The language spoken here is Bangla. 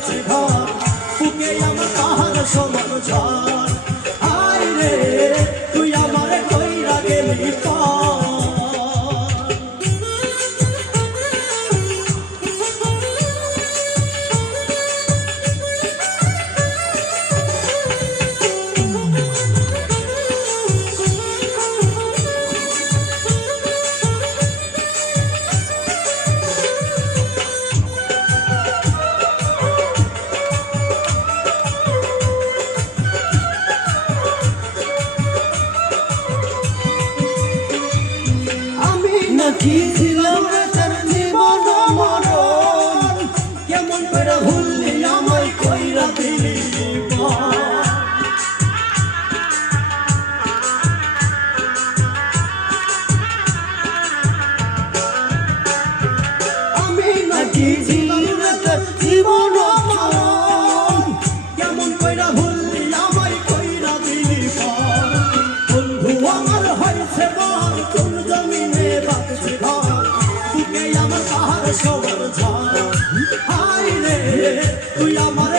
বাঁধছে ঘর বুকে আমার পাহাড় সমান ঝড় আয় রে তুই আমার কইরা গেলি পর কি ছিলাম রে তোর জীবন মরণ কেমন করে ভুললি আমায় কইরা দিলি আমি নাকি ছিলাম রে তোর জীবন মরণ কেমন কইরা ভুললি আমায় কইরা দিলি বন্ধু আমার হয়েছে বল কোন জমিনে বাঁধছে ঘর বুকে আমার পাহাড় সবার ঝড় হায় রে তুই আমার